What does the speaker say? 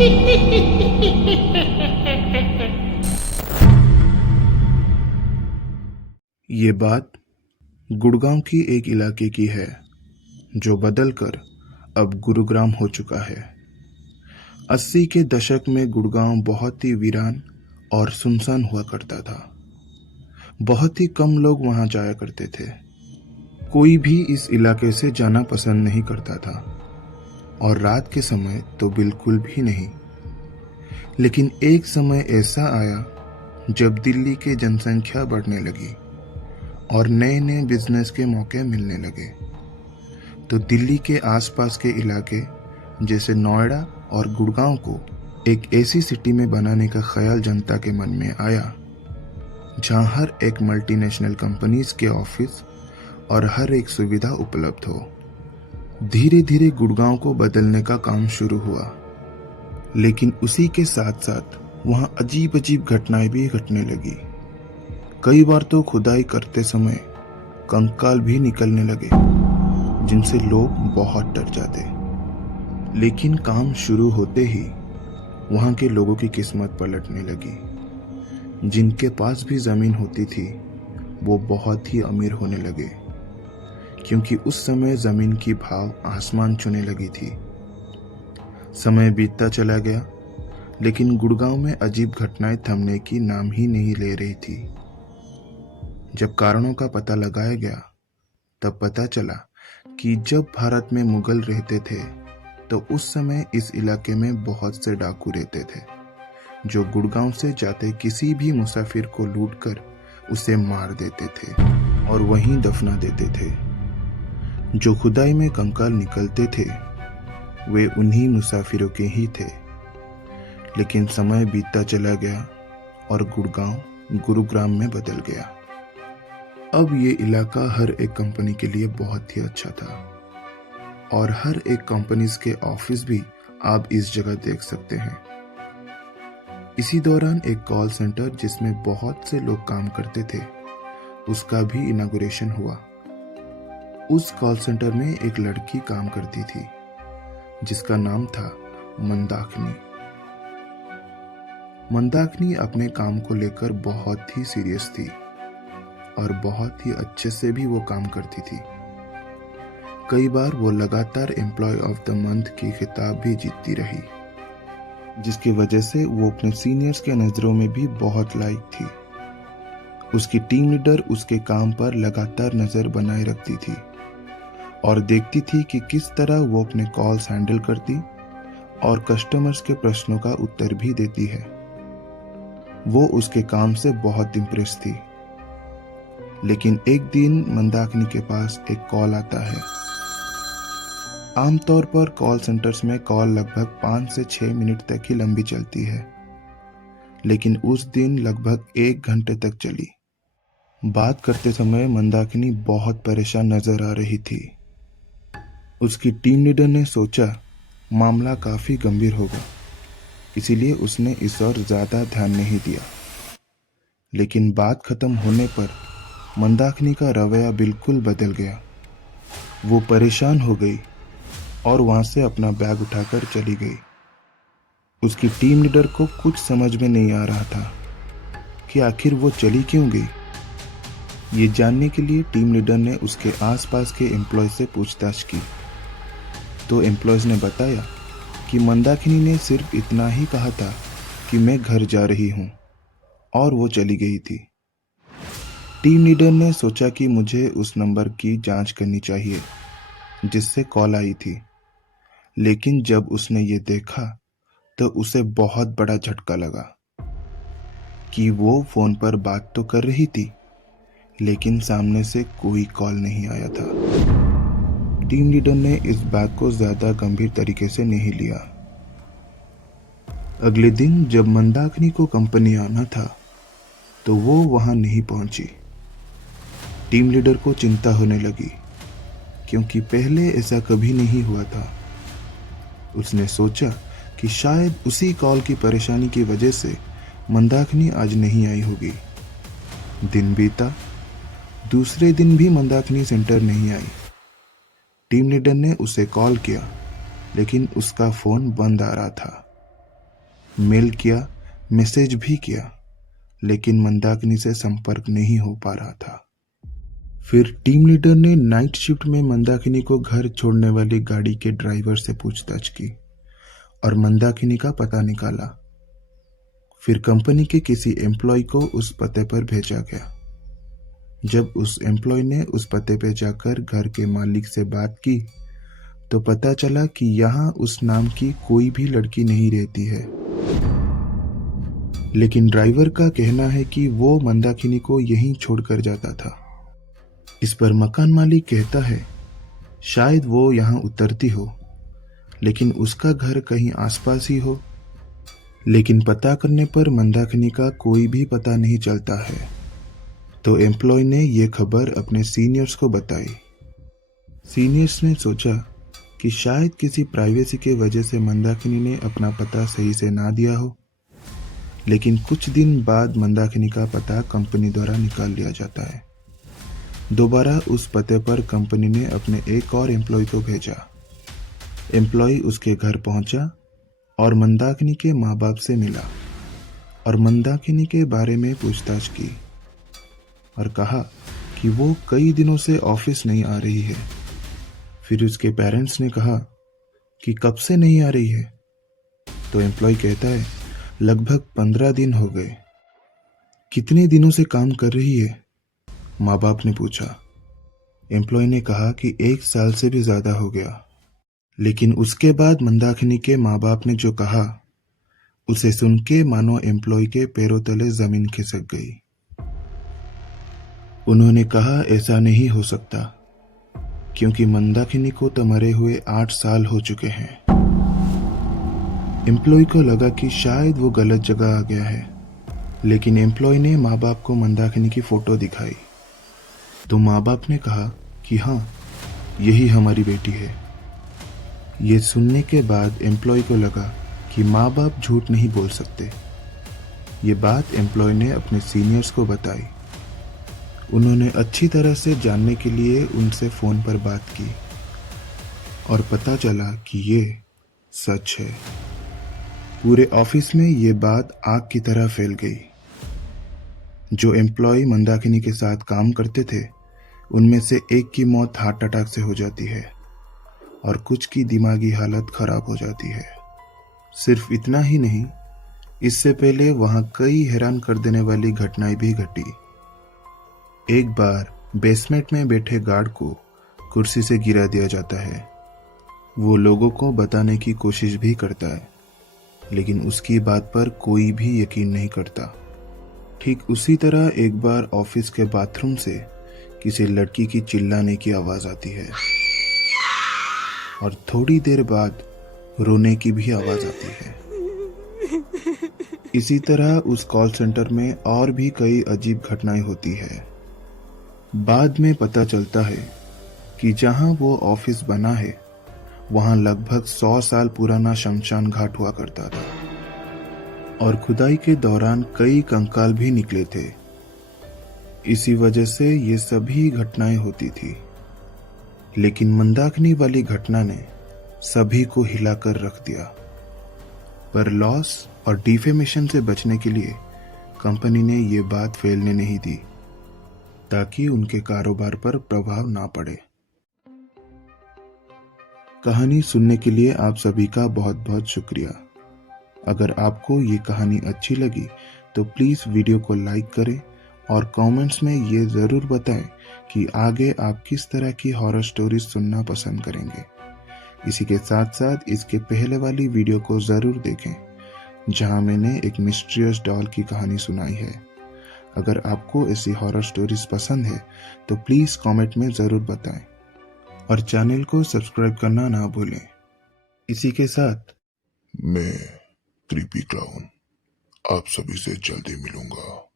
ये बात गुड़गांव की एक इलाके की है जो बदलकर अब गुरुग्राम हो चुका है। 80 के दशक में गुड़गांव बहुत ही वीरान और सुनसान हुआ करता था। बहुत ही कम लोग वहां जाया करते थे। कोई भी इस इलाके से जाना पसंद नहीं करता था और रात के समय तो बिल्कुल भी नहीं। लेकिन एक समय ऐसा आया जब दिल्ली की जनसंख्या बढ़ने लगी और नए नए बिजनेस के मौके मिलने लगे, तो दिल्ली के आसपास के इलाके जैसे नोएडा और गुड़गांव को एक ऐसी सिटी में बनाने का ख्याल जनता के मन में आया जहां हर एक मल्टीनेशनल कंपनीज के ऑफिस और हर एक सुविधा उपलब्ध हो। धीरे धीरे गुड़गांव को बदलने का काम शुरू हुआ, लेकिन उसी के साथ साथ वहां अजीब अजीब घटनाएं भी घटने लगी। कई बार तो खुदाई करते समय कंकाल भी निकलने लगे जिनसे लोग बहुत डर जाते। लेकिन काम शुरू होते ही वहां के लोगों की किस्मत पलटने लगी। जिनके पास भी जमीन होती थी वो बहुत ही अमीर होने लगे, क्योंकि उस समय जमीन की भाव आसमान छूने लगी थी। समय बीतता चला गया, लेकिन गुड़गांव में अजीब घटनाएं थमने की नाम ही नहीं ले रही थी। जब कारणों का पता लगाया गया तब पता चला कि जब भारत में मुगल रहते थे तो उस समय इस इलाके में बहुत से डाकू रहते थे जो गुड़गांव से जाते किसी भी मुसाफिर को लूटकर उसे मार देते थे और वहीं दफना देते थे। जो खुदाई में कंकाल निकलते थे वे उन्हीं मुसाफिरों के ही थे। लेकिन समय बीतता चला गया और गुड़गांव गुरुग्राम में बदल गया। अब ये इलाका हर एक कंपनी के लिए बहुत ही अच्छा था और हर एक कंपनीज के ऑफिस भी आप इस जगह देख सकते हैं। इसी दौरान एक कॉल सेंटर जिसमें बहुत से लोग काम करते थे उसका भी इनॉग्रेशन हुआ। उस कॉल सेंटर में एक लड़की काम करती थी जिसका नाम था मंदाकिनी। मंदाकिनी अपने काम को लेकर बहुत ही सीरियस थी और बहुत ही अच्छे से भी वो काम करती थी। कई बार वो लगातार एम्प्लॉय ऑफ द मंथ की खिताब भी जीतती रही, जिसकी वजह से वो अपने सीनियर्स के नजरों में भी बहुत लायक थी। उसकी टीम लीडर उसके काम पर लगातार नजर बनाए रखती थी और देखती थी कि किस तरह वो अपने कॉल्स हैंडल करती और कस्टमर्स के प्रश्नों का उत्तर भी देती है। वो उसके काम से बहुत इम्प्रेस थी। लेकिन एक दिन मंदाकिनी के पास एक कॉल आता है। आमतौर पर कॉल सेंटर्स में कॉल लगभग 5 से 6 मिनट तक ही लंबी चलती है, लेकिन उस दिन लगभग 1 घंटे तक चली। बात करते समय मंदाकिनी बहुत परेशान नजर आ रही थी। उसकी टीम लीडर ने सोचा मामला काफी गंभीर होगा, इसीलिए उसने इस ओर ज्यादा ध्यान नहीं दिया। लेकिन बात खत्म होने पर मंदाकिनी का रवैया बिल्कुल बदल गया। वो परेशान हो गई और वहां से अपना बैग उठाकर चली गई। उसकी टीम लीडर को कुछ समझ में नहीं आ रहा था कि आखिर वो चली क्यों गई। ये जानने के लिए टीम लीडर ने उसके आसपास के एम्प्लॉय से पूछताछ की, तो एम्प्लॉयज ने बताया कि मंदाकिनी ने सिर्फ इतना ही कहा था कि मैं घर जा रही हूं और वो चली गई थी। टीम लीडर ने सोचा कि मुझे उस नंबर की जांच करनी चाहिए जिससे कॉल आई थी, लेकिन जब उसने ये देखा तो उसे बहुत बड़ा झटका लगा कि वो फोन पर बात तो कर रही थी लेकिन सामने से कोई कॉल नहीं आया था। टीम लीडर ने इस बात को ज्यादा गंभीर तरीके से नहीं लिया। अगले दिन जब मंदाकिनी को कंपनी आना था तो वो वहां नहीं पहुंची। टीम लीडर को चिंता होने लगी क्योंकि पहले ऐसा कभी नहीं हुआ था। उसने सोचा कि शायद उसी कॉल की परेशानी की वजह से मंदाकिनी आज नहीं आई होगी। दिन बीता, दूसरे दिन भी मंदाकिनी सेंटर नहीं आई। टीम लीडर ने उसे कॉल किया लेकिन उसका फोन बंद आ रहा था। मेल किया, मैसेज भी किया, लेकिन मंदाकिनी से संपर्क नहीं हो पा रहा था। फिर टीम लीडर ने नाइट शिफ्ट में मंदाकिनी को घर छोड़ने वाली गाड़ी के ड्राइवर से पूछताछ की और मंदाकिनी का पता निकाला। फिर कंपनी के किसी एम्प्लॉय को उस पते पर भेजा गया। जब उस एम्प्लॉय ने उस पते पे जाकर घर के मालिक से बात की तो पता चला कि यहाँ उस नाम की कोई भी लड़की नहीं रहती है, लेकिन ड्राइवर का कहना है कि वो मंदाकिनी को यहीं छोड़कर जाता था। इस पर मकान मालिक कहता है शायद वो यहाँ उतरती हो, लेकिन उसका घर कहीं आसपास ही हो। लेकिन पता करने पर मंदाकिनी का कोई भी पता नहीं चलता है। तो एम्प्लॉय ने यह खबर अपने सीनियर्स को बताई। सीनियर्स ने सोचा कि शायद किसी प्राइवेसी के वजह से मंदाकिनी ने अपना पता सही से ना दिया हो। लेकिन कुछ दिन बाद मंदाकिनी का पता कंपनी द्वारा निकाल लिया जाता है। दोबारा उस पते पर कंपनी ने अपने एक और एम्प्लॉय को भेजा। एम्प्लॉय उसके घर पहुंचा और मंदाकिनी के माँ बाप से मिला और मंदाकिनी के बारे में पूछताछ की और कहा कि वो कई दिनों से ऑफिस नहीं आ रही है। फिर उसके पेरेंट्स ने कहा कि कब से नहीं आ रही है। तो एम्प्लॉय कहता है लगभग 15 दिन हो गए। कितने दिनों से काम कर रही है? माँ बाप ने पूछा। एम्प्लॉय ने कहा कि 1 साल से भी ज्यादा हो गया। लेकिन उसके बाद मंदाकिनी के माँ बाप ने जो कहा उसे सुन के मानो एम्प्लॉय के पैरों तले जमीन खिसक गई। उन्होंने कहा ऐसा नहीं हो सकता, क्योंकि मंदाकिनी को तो मरे हुए 8 साल हो चुके हैं। एम्प्लॉय को लगा कि शायद वो गलत जगह आ गया है, लेकिन एम्प्लॉय ने माँ बाप को मंदाकिनी की फोटो दिखाई तो माँ बाप ने कहा कि हाँ, यही हमारी बेटी है। ये सुनने के बाद एम्प्लॉय को लगा कि माँ बाप झूठ नहीं बोल सकते। ये बात एम्प्लॉय ने अपने सीनियर्स को बताई। उन्होंने अच्छी तरह से जानने के लिए उनसे फ़ोन पर बात की और पता चला कि ये सच है। पूरे ऑफिस में ये बात आग की तरह फैल गई। जो एम्प्लॉय मंदाकिनी के साथ काम करते थे उनमें से एक की मौत हार्ट अटैक से हो जाती है और कुछ की दिमागी हालत खराब हो जाती है। सिर्फ इतना ही नहीं, इससे पहले वहां कई हैरान कर देने वाली घटनाएं भी घटी। एक बार बेसमेंट में बैठे गार्ड को कुर्सी से गिरा दिया जाता है। वो लोगों को बताने की कोशिश भी करता है, लेकिन उसकी बात पर कोई भी यकीन नहीं करता। ठीक उसी तरह एक बार ऑफिस के बाथरूम से किसी लड़की की चिल्लाने की आवाज आती है और थोड़ी देर बाद रोने की भी आवाज आती है। इसी तरह उस कॉल सेंटर में और भी कई अजीब घटनाएं होती है। बाद में पता चलता है कि जहां वो ऑफिस बना है वहां लगभग 100 साल पुराना शमशान घाट हुआ करता था और खुदाई के दौरान कई कंकाल भी निकले थे। इसी वजह से ये सभी घटनाएं होती थी। लेकिन मंदाकिनी वाली घटना ने सभी को हिलाकर रख दिया। पर लॉस और डिफेमेशन से बचने के लिए कंपनी ने ये बात फैलने नहीं दी ताकि उनके कारोबार पर प्रभाव ना पड़े। कहानी सुनने के लिए आप सभी का बहुत बहुत शुक्रिया। अगर आपको ये कहानी अच्छी लगी तो प्लीज़ वीडियो को लाइक करें और कमेंट्स में ये ज़रूर बताएं कि आगे आप किस तरह की हॉरर स्टोरीज सुनना पसंद करेंगे। इसी के साथ साथ इसके पहले वाली वीडियो को ज़रूर देखें जहां मैंने एक मिस्टीरियस डॉल की कहानी सुनाई है। अगर आपको ऐसी हॉरर स्टोरीज पसंद है तो प्लीज़ कमेंट में ज़रूर बताएं और चैनल को सब्सक्राइब करना ना भूलें। इसी के साथ मैं क्रीपी क्लाउन आप सभी से जल्दी मिलूंगा।